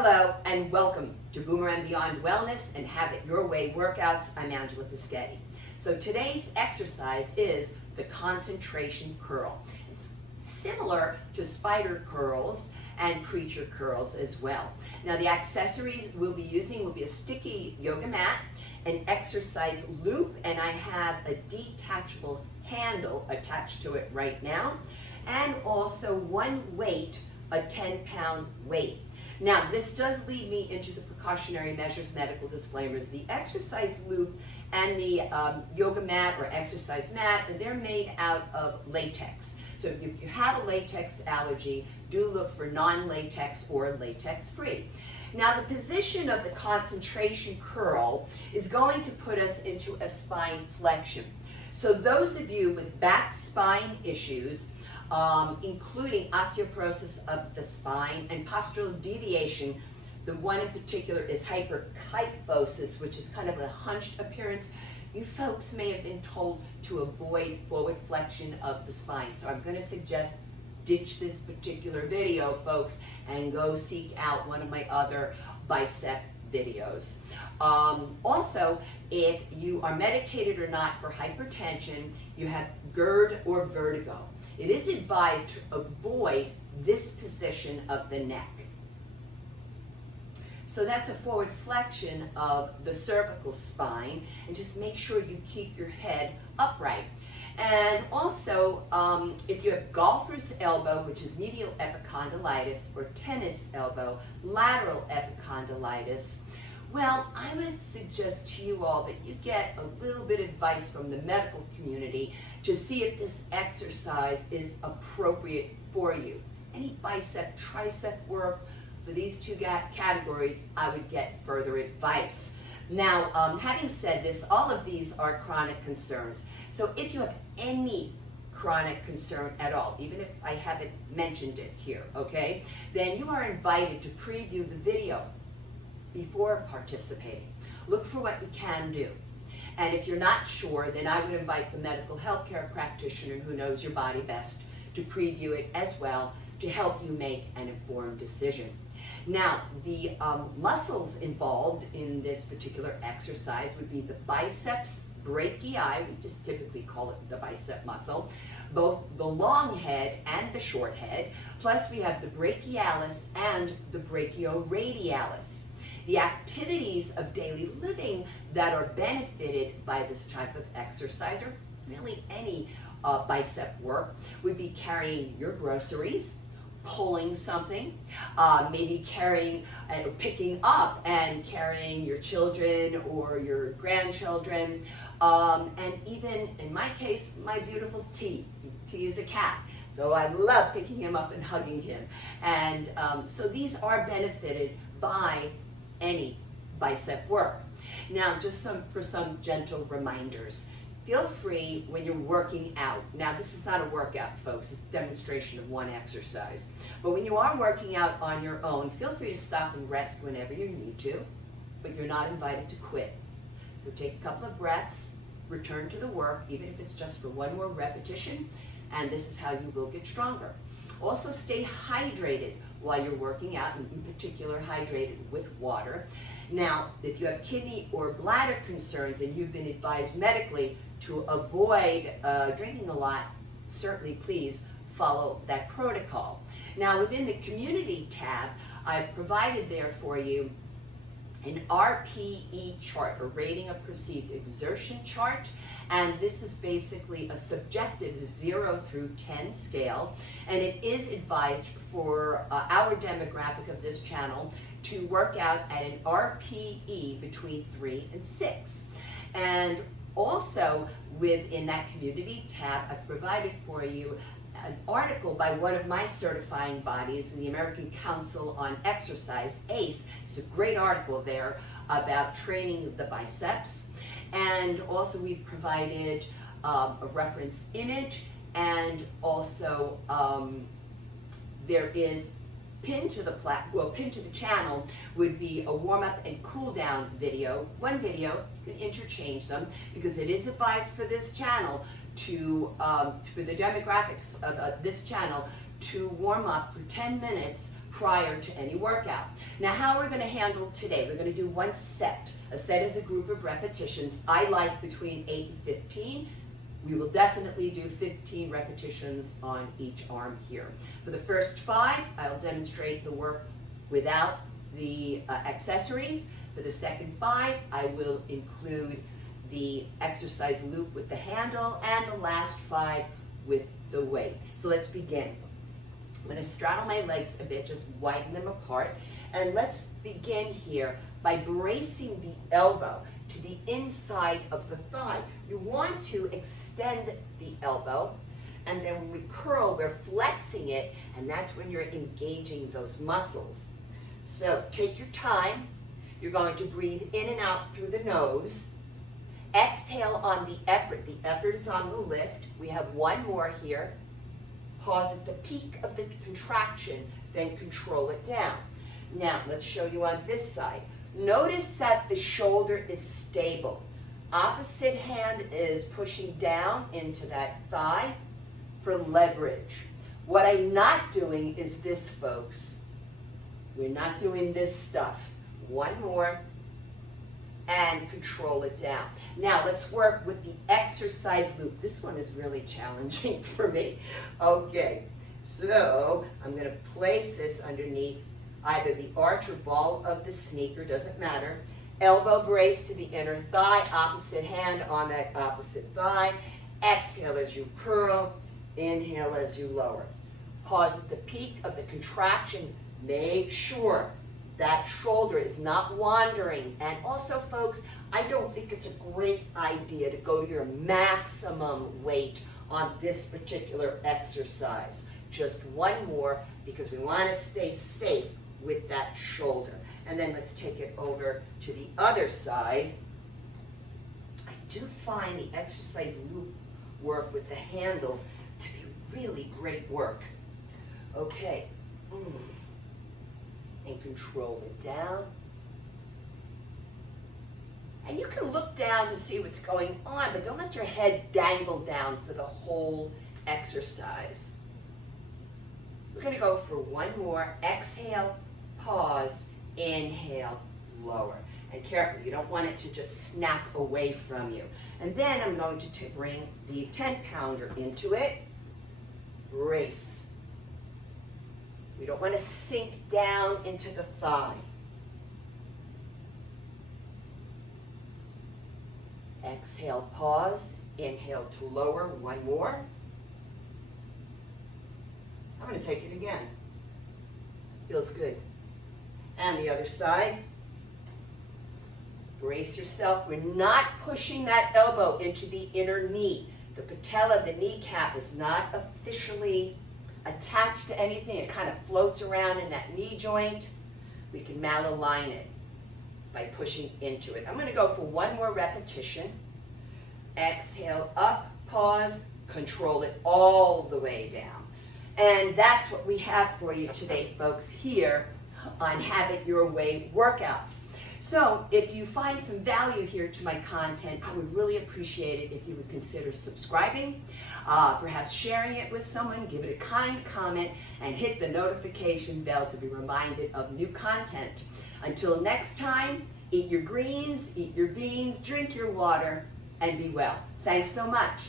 Hello and welcome to Boomer and Beyond Wellness and Have It Your Way Workouts. I'm Angela Fischetti. So today's exercise is the concentration curl. It's similar to spider curls and preacher curls as well. Now the accessories we'll be using will be a sticky yoga mat, an exercise loop, and I have a detachable handle attached to it right now, and also one weight, a 10-pound weight. Now, this does lead me into the precautionary measures, medical disclaimers. The exercise loop and the yoga mat or exercise mat, they're made out of latex. So if you have a latex allergy, do look for non-latex or latex-free. Now, the position of the concentration curl is going to put us into a spine flexion. So those of you with back spine issues, including osteoporosis of the spine and postural deviation. The one in particular is hyperkyphosis, which is kind of a hunched appearance. You folks may have been told to avoid forward flexion of the spine. So I'm going to suggest ditch this particular video, folks, and go seek out one of my other bicep videos. Also, if you are medicated or not for hypertension, you have GERD or vertigo, it is advised to avoid this position of the neck. So that's a forward flexion of the cervical spine, and just make sure you keep your head upright. And also, if you have golfer's elbow, which is medial epicondylitis, or tennis elbow, lateral epicondylitis, well, I would suggest to you all that you get a little bit of advice from the medical community to see if this exercise is appropriate for you. Any bicep, tricep work for these two categories, I would get further advice. Now, having said this, all of these are chronic concerns. So if you have any chronic concern at all, even if I haven't mentioned it here, okay, then you are invited to preview the video before participating. Look for what you can do. And if you're not sure, then I would invite the medical healthcare practitioner who knows your body best to preview it as well to help you make an informed decision. Now, the muscles involved in this particular exercise would be the biceps brachii, we just typically call it the bicep muscle, both the long head and the short head, plus we have the brachialis and the brachioradialis. The activities of daily living that are benefited by this type of exercise, or really any bicep work, would be carrying your groceries, pulling something, maybe carrying, picking up and carrying your children or your grandchildren, and even, in my case, my beautiful T. T is a cat, so I love picking him up and hugging him. And so these are benefited by any bicep work. Now, just for some gentle reminders. Feel free when you're working out. Now, this is not a workout, folks. It's a demonstration of one exercise. But when you are working out on your own, feel free to stop and rest whenever you need to, but you're not invited to quit. So take a couple of breaths, return to the work, even if it's just for one more repetition, and this is how you will get stronger. Also, stay hydrated while you're working out, and in particular, hydrated with water. Now, if you have kidney or bladder concerns and you've been advised medically to avoid drinking a lot, certainly please follow that protocol. Now, within the community tab, I've provided there for you an RPE chart, a rating of perceived exertion chart, and this is basically a subjective 0 through 10 scale, and it is advised for our demographic of this channel to work out at an RPE between 3 and 6. And also within that community tab, I've provided for you an article by one of my certifying bodies in the American Council on Exercise, ACE. It's a great article there about training the biceps. And also we've provided a reference image, and also there is pinned to the channel would be a warm-up and cool-down video. One video, you can interchange them, because it is advised for this channel to, for the demographics of this channel, to warm up for 10 minutes prior to any workout. Now, how we're going to handle today, we're going to do one set. A set is a group of repetitions. I like between 8 and 15. We will definitely do 15 repetitions on each arm here. For the first 5, I'll demonstrate the work without the accessories. For the second 5, I will include the exercise loop with the handle, and the last 5 with the weight. So let's begin. I'm going to straddle my legs a bit, just widen them apart, and let's begin here by bracing the elbow to the inside of the thigh. You want to extend the elbow, and then when we curl, we're flexing it, and that's when you're engaging those muscles. So take your time. You're going to breathe in and out through the nose. Exhale on the effort. The effort is on the lift. We have one more here. Pause at the peak of the contraction, then control it down. Now, let's show you on this side. Notice that the shoulder is stable. Opposite hand is pushing down into that thigh for leverage. What I'm not doing is this, folks. We're not doing this stuff. One more, and control it down. Now, let's work with the exercise loop. This one is really challenging for me. Okay, so I'm going to place this underneath either the arch or ball of the sneaker, doesn't matter. Elbow brace to the inner thigh, opposite hand on that opposite thigh. Exhale as you curl, inhale as you lower. Pause at the peak of the contraction. Make sure that shoulder is not wandering. And also, folks, I don't think it's a great idea to go to your maximum weight on this particular exercise. Just one more, because we want to stay safe with that shoulder. And then let's take it over to the other side. I do find the exercise loop work with the handle to be really great work. Okay. And control it down. And you can look down to see what's going on, but don't let your head dangle down for the whole exercise. We're going to go for one more. Exhale, pause, inhale, lower. And careful, you don't want it to just snap away from you. And then I'm going to bring the 10-pounder into it. Brace. We don't want to sink down into the thigh. Exhale, pause. Inhale to lower. One more. I'm going to take it again. Feels good. And the other side. Brace yourself. We're not pushing that elbow into the inner knee. The patella, the kneecap, is not officially attached to anything. It kind of floats around in that knee joint. We can malalign it by pushing into it. I'm going to go for one more repetition. Exhale up, pause, control it all the way down. And that's what we have for you today, folks, here on Have It Your Way workouts. So if you find some value here to my content, I would really appreciate it if you would consider subscribing, perhaps sharing it with someone, give it a kind comment, and hit the notification bell to be reminded of new content. Until next time, eat your greens, eat your beans, drink your water, and be well. Thanks so much.